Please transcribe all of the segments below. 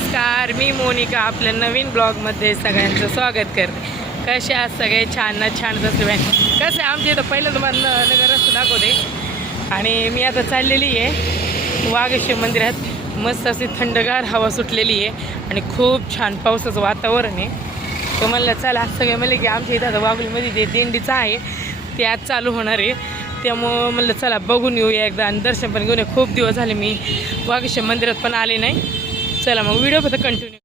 नमस्कार, मी मोनिका आपल्या नवीन ब्लॉगमध्ये सगळ्यांचं स्वागत करते. कसे आज सगळे छान ना छानच असले. कसं आहे आमच्या इथं पहिलं तुम्हाला नगर रस्ता दाखवते आणि मी आता चाललेली आहे वागेश्वर मंदिरात. मस्त अशी थंडगार हवा सुटलेली आहे आणि खूप छान पावसाचं वातावरण आहे. तर म्हणलं चला आज सगळे म्हणले की आमच्या इथं आता वाघोलीमध्ये जे दिंडीचं आहे ते आज चालू होणार आहे. त्यामुळं म्हणलं चला बघून येऊया एकदा आणि दर्शन पण घेऊन ये. खूप दिवस झाले मी वागेश्वर मंदिरात पण आले नाही. चला मग व्हिडिओ फक्त कंटिन्यू.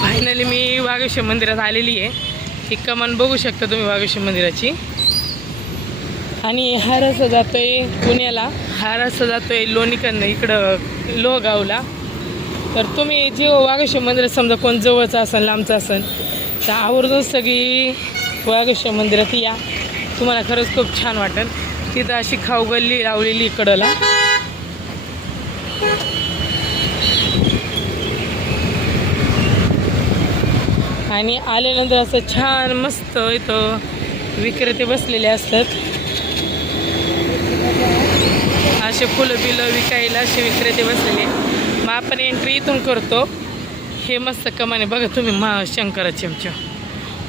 फायनली मी वागेश्वर मंदिरात आलेली आहे. ही कमान बघू शकता तुम्ही वागेश्वर मंदिराची. आणि हा रस्ता जातोय पुण्याला, हा रस्ता जातोय लोणीकडनं इकडं लोहगावला. तर तुम्ही जे वागेश्वर मंदिरात समजा कोण जवळचं असेल लांबचं असेल तर आवर्जून सगळी वागेश्वर मंदिरात या. तुम्हाला खरंच खूप छान वाटेल. तिथं अशी खाऊ गल्ली लावलेली इकडला. आणि आल्यानंतर असं छान मस्त इथं विक्रेते बसलेले असतात. असे फुलं बिलं विकायला असे विक्रेते बसलेले. मग आपण एंट्री इथून करतो. हे मस्त कमाने बघा तुम्ही महाशंकराची आमच्या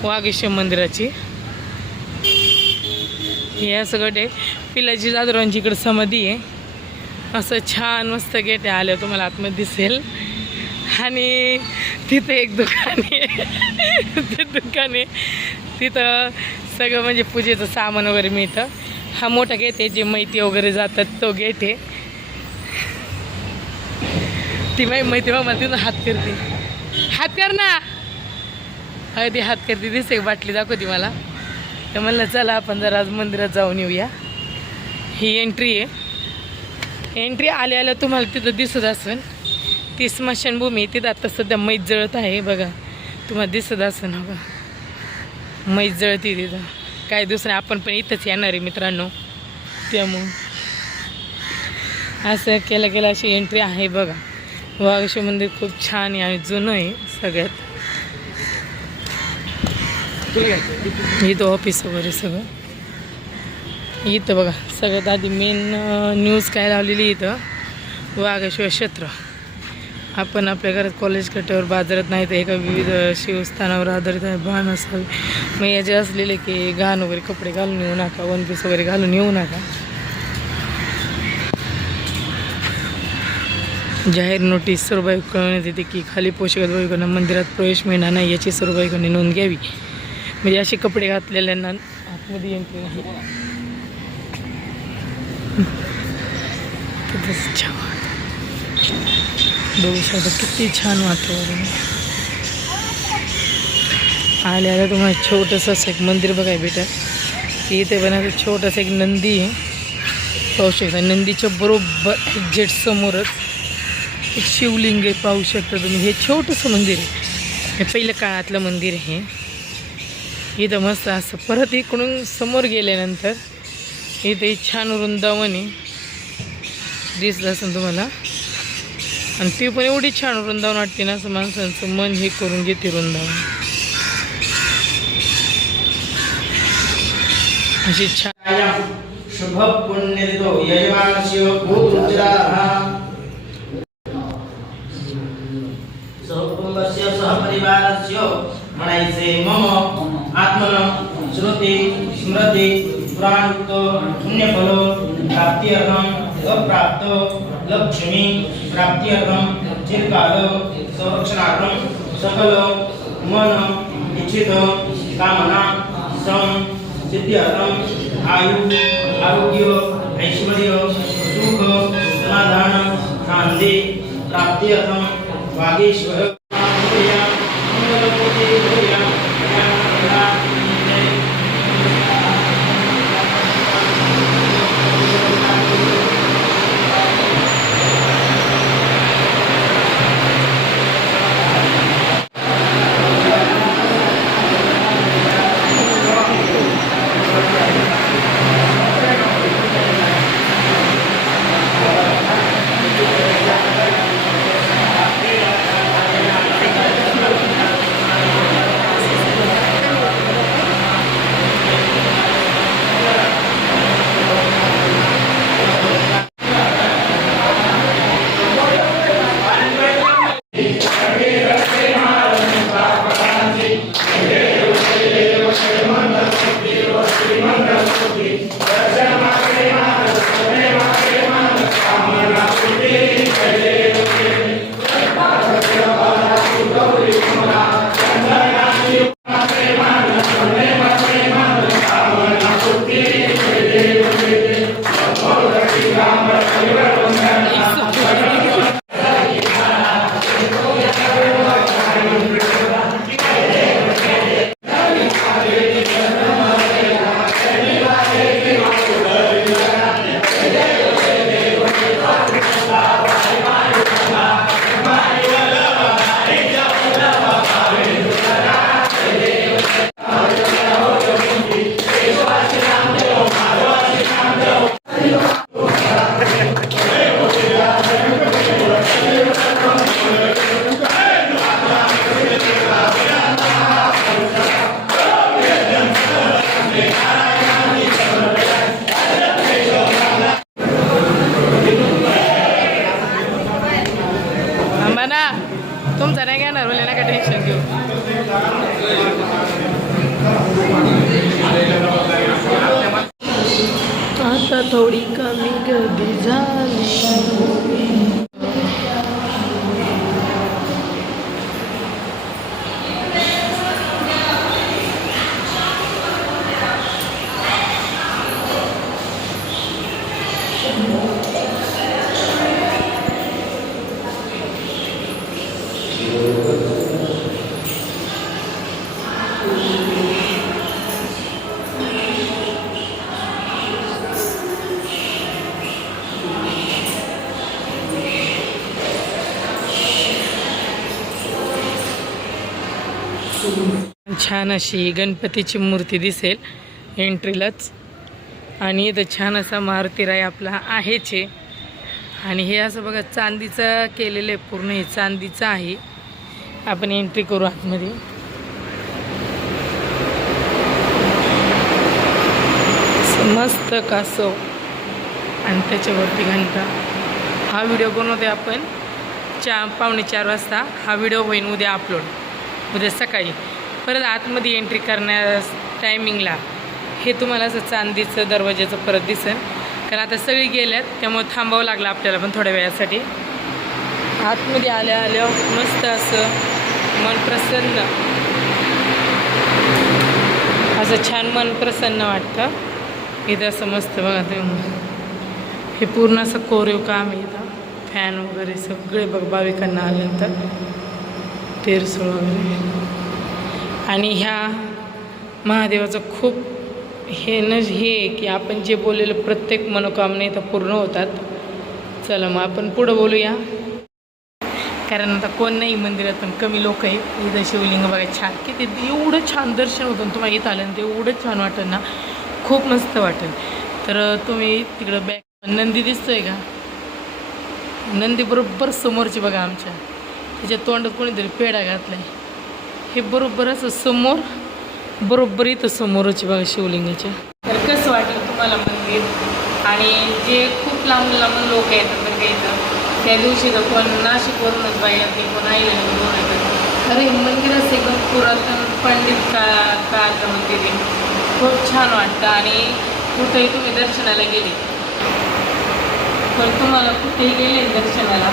वागेश्वर मंदिराची. हे असं गट आहे पिलाजी जाधवरांची इकडं समाधी आहे. असं छान मस्त गेट आहे. आलं तुम्हाला आतमध्ये दिसेल. आणि तिथं एक दुकान आहे ते दुकान आहे तिथं सगळं म्हणजे पूजेचं सामान वगैरे मिळतं. हा मोठा गेट आहे जे मैती वगैरे जातात तो गेट आहे. ती मैती बघ मला तिथं हात करते. हात कर ना. हा ती हात करते दिसते बाटली दाखवते मला. तर म्हणलं चला आपण जरा आज मंदिरात जाऊन येऊया. ही एंट्री आहे. एंट्री आल्या तुम्हाला तिथं दिसत असेल ती स्मशानभूमी. तिथं आता सध्या मैत जळत आहे बघा. तुम्हाला दिसत असेल ना बघा मैत जळती तिथं. काही दुसरं आपण पण इथंच येणार आहे मित्रांनो. त्यामुळं असं केलं अशी एंट्री आहे बघा. वागेश्वर मंदिर खूप छान आहे आणि जुनं आहे सगळ्यात. इथं ऑफिस वगैरे सगळं इथं बघा. सगळ्यात आधी मेन न्यूज काय लावलेली इथं वागेश्वर क्षेत्र. आपण आपल्या घरात कॉलेज कट्ट्यावर बाजारात नाही तर एका विविध शिवस्थानावर आधारित आहे भान असावे. मग याचे असलेले की घाण वगैरे कपडे घालून येऊ नका, वन पीस वगैरे घालून येऊ नका. जाहीर नोटीस सर्वबाईक कळवण्यात येते की खाली पोशाखात बाईकांना मंदिरात प्रवेश मिळणार नाही याची सर्वबाईकांनी नोंद घ्यावी. म्हणजे असे कपडे घातलेल्यांना आतमध्ये एंट्री नाही. छान बघू शकता किती छान वातावरण. आल्या तुम्हाला छोटंसं असं एक मंदिर बघायला भेटत. इथे बनायचं छोटंसं एक नंदी आहे पाहू शकता. नंदीच्या बरोबर एक्झॅक्ट समोरच एक शिवलिंग आहे पाहू शकता तुम्ही. हे छोटंसं मंदिर आहे. हे पहिलं काळातलं मंदिर आहे. इथं मस्त असं परत इकडून समोर गेल्यानंतर इथे छान वृंदावन आहे दिसत असेल तुम्हाला. आणि ती पण एवढी छान वृंदावन वाटते ना असं माणसांचं मन हे करून घेते वृंदावन. अशी छान शुभ पुण्यदितो यजमानस्य भूतुर्जराः सहकुटुंबस्य सहपरिवारस्य म्हणायचे मम आत्मन श्रुती स्मृती पुराणयुक्त पुण्यफल प्राप्त्यर्थम अप्राप्त लक्ष्मी प्राप्त्यर्थम चिरकाल संरक्षणार्थम सकल मन इच्छित कामना सम सिद्ध्यर्थम आयु आरोग्य ऐश्वर्य सुख समाधान शांती प्राप्त्यर्थम वागेश्वर टेन्शन घेऊ. आता थोडी कमी गर्दी झाली. छान अशी गणपतीची मूर्ती दिसेल एंट्रीलाच. आणि इथं छान असा मारुतीराय आपला आहेच आहे. आणि हे असं बघा चांदीचं केलेलं आहे, पूर्ण हे चांदीचं आहे. आपण एंट्री करू आतमध्ये. मस्त कासव आणि त्याच्यावरती घंटा. हा व्हिडिओ बनवते आपण 4:45 वाजता. हा व्हिडिओ होईल उद्या अपलोड, उद्या सकाळी. परत आतमध्ये एंट्री करण्या टायमिंगला हे तुम्हाला असं चांदीचं दरवाजाचं परत दिसेल. कारण आता सगळी गेल्यात त्यामुळे थांबावं लागलं आपल्याला पण थोड्या वेळासाठी. आतमध्ये आल्या आल्या मस्त असं मन प्रसन्न, असं छान मन प्रसन्न वाटतं इथं. असं मस्त बघा तुम्ही, हे पूर्ण असं कोरीव काम आहे इथं. फॅन वगैरे सगळे बघ भाविकांना आल्यानंतर तेरसोळ वगैरे. आणि ह्या महादेवाचं खूप हे की आपण जे बोललेलं प्रत्येक मनोकामना इथं पूर्ण होतात. चला मग आपण पुढं बोलूया, कारण आता कोण नाही मंदिरात, पण कमी लोक आहे. इथं शिवलिंग बघा छान, की ते एवढं छान दर्शन होतं तुम्हाला इथं आलं ते एवढं छान वाटेल ना, खूप मस्त वाटेल. तर तुम्ही तिकडं बॅक नंदी दिसतोय का, नंदी बरोबर समोरची बघा आमच्या, त्याच्या तोंडात कोणीतरी पेढा घातलाय. हे बरोबर असं समोर, बरोबर इथं समोरच बघा शिवलिंगाच्या. तर कसं वाटलं तुम्हाला मंदिर? आणि जे खूप लांबून लांबून लोक येतात तर काही इथं त्या दिवशी तर कोण नाशिकवरूनच बाहेर ते कोण आलेलं दोन येतात. अरे मंदिर असं एकदम पुरातन पंडित काळाचं मंदिर आहे, खूप छान वाटतं. आणि कुठेही तुम्ही दर्शनाला गेले, पण तुम्हाला कुठेही गेले दर्शनाला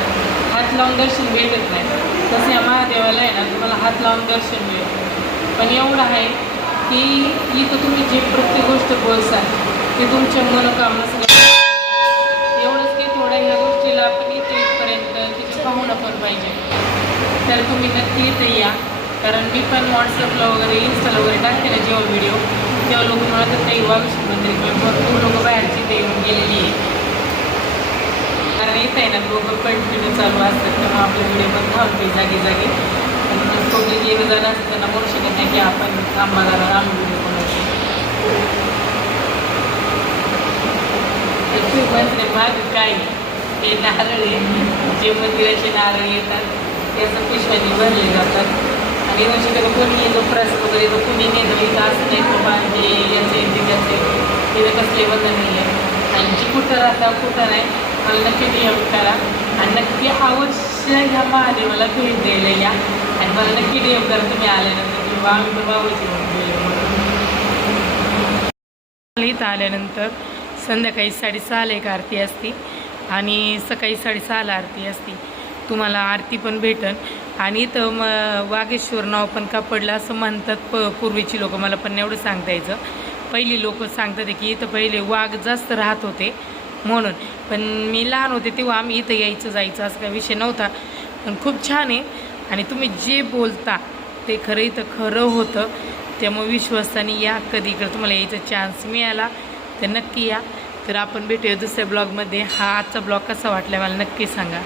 हात लावून दर्शन भेटत नाही. तसं या महादेवाला आहे ना तुम्हाला हात लावून दर्शन मिळेल. पण एवढं आहे की इथं तुम्ही जे प्रत्येक गोष्ट बोलसाल ते तुमच्या मनोकामना सगळं. एवढंच की थोड्या ह्या गोष्टीला आपण इथे इथपर्यंत तिथे पाहून पण पाहिजे. तर तुम्ही नक्की इथे या, कारण मी पण व्हॉट्सअपला वगैरे इन्स्टाला वगैरे टाकते ना जेव्हा व्हिडिओ, तेव्हा लोक म्हणतात नाही वाविष्ण मंदिर किंवा भरपूर लोक बाहेरची इथे येऊन गेलेली आहे. कारण इथं आहे ना लोक कंटिन्यू चालू असतात, तेव्हा आपले व्हिडिओ पण धावते जागी जागी. आणि कोणी एक जण असतं त्यांना म्हणू शकत नाही की आपण आम्हाला आम्ही व्हिडिओ बनवतो. खूप म्हणजे भाग काय हे नारळ आहे, जे मंदिराचे नारळ येतात त्याचं पिशव्यांनी भरले जातात. आणि म्हणजे कोणी येतो प्रस वगैरे तर कुणी नेतो इथं असं नाही तो बांधे याचे त्याचे तिथं कसले बंधन नाही आहे. आणि जी कुठं राहता कुठं नाही मला नक्की नियम करा आणि नक्की अवश्य ह्या महादेवाला भेट द्यायला या. आणि मला नक्की नियम करा तुम्ही आल्यानंतर किंवा आम्ही तर बाबाची इथं आल्यानंतर संध्याकाळी 6:30ला एक आरती असते आणि सकाळी 6:30ला आरती असते. तुम्हाला आरती पण भेटन. आणि इथं वाघेश्वर नाव पण का पडलं असं म्हणतात पूर्वीची लोक, मला पण एवढं सांगता यायचं. पहिली लोक सांगतात की इथं पहिले वाघ जास्त राहत होते म्हणून. पण मी लहान होते तेव्हा आम्ही इथं यायचं जायचं असं काही विषय नव्हता. पण खूप छान आहे आणि तुम्ही जे बोलता ते खरं इथं खरं होतं. त्यामुळे विश्वासाने या, कधी इकडं तुम्हाला यायचा चान्स मिळाला तर नक्की या. तर आपण भेटूया दुसऱ्या ब्लॉगमध्ये. हा आजचा ब्लॉग कसा वाटला मला नक्की सांगा.